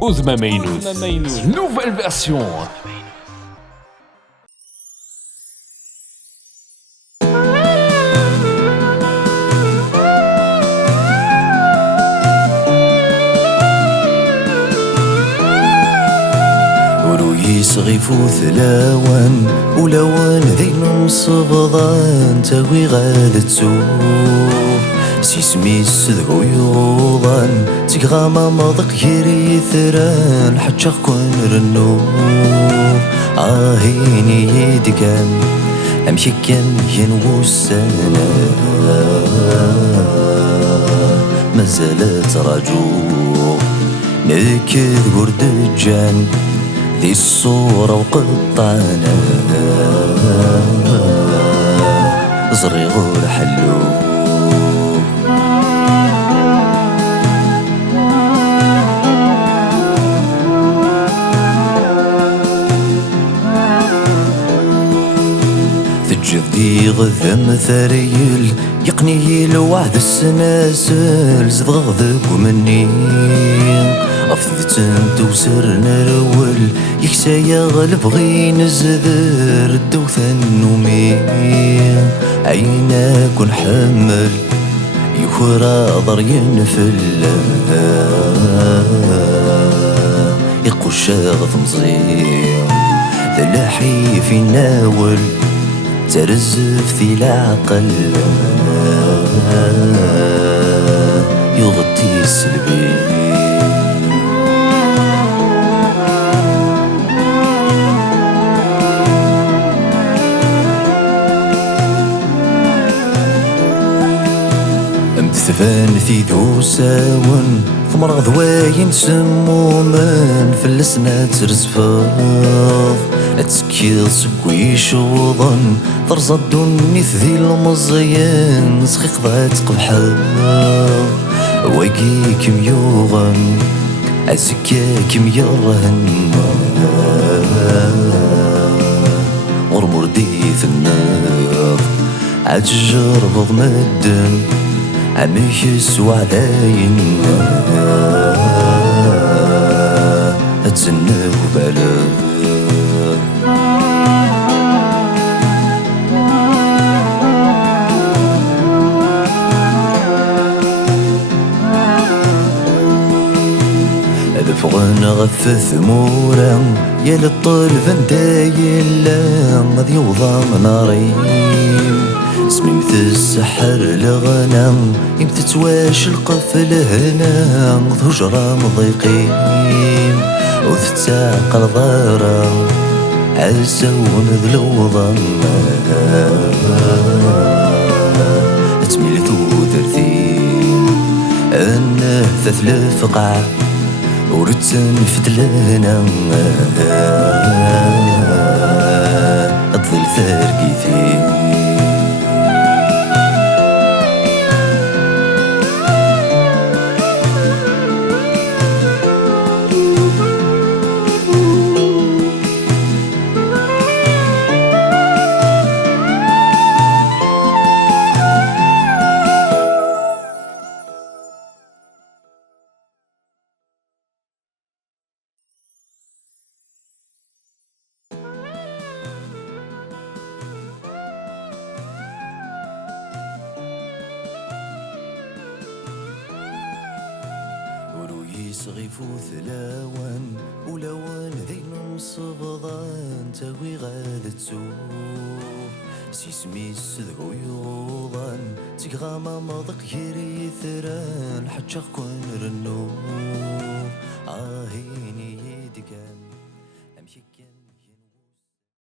Uzma Mainous. Nouvelle version. يصغف ثلاوان ولوان ذين صبضان تاوي غاد تسوق سيسمي السذغو يوضان تيغاما مضق يري ثران حتى كون رنو هيني يدكان امشي كان ينوو السنة مازالت راجو نكذ ورد جان ذي الصورة وقطعنا زريغور حلو ذي غذم ثريل يقني الوعد السناسل زبغ ذاك مني أفضتن توسر نرول يكسا يغلب غي نزذر الدوثن نومي عينا كون حمل يخرى ضر ينفل يقوش شاغف مزير ذلاحي في ناول ترزف في العقل يغطي السلبي امتثفان في ذو ساون ثمر غذواين سمومن في اللسنة ترزفاض اتسكيض سكوي شوضن ضرز الدني ذي المزيان سخيق ضات قبحاض واقي كم يوغن عزكا كم يرهن غرمور ديث النار عتجر بض مدن عميش وعداين اتسنه بلا فغن غفث مورا يا للطلف دايلا غادي يوضى نارين اسمي مثل السحر لغنم يمت تواش القفل هنا هجرة مضيقين وتتاق الضارة عزة ونذلو ضم تميل ثوثرثين انه ثلاث فقع ورتن فتلنا الظل ثارقيثين يصغف ثلاوان ولوان ذين صبضان تاوي غاد تسوق سيسمي السذغو يوضان تيغاما مضق يري ثران حتى كون رنو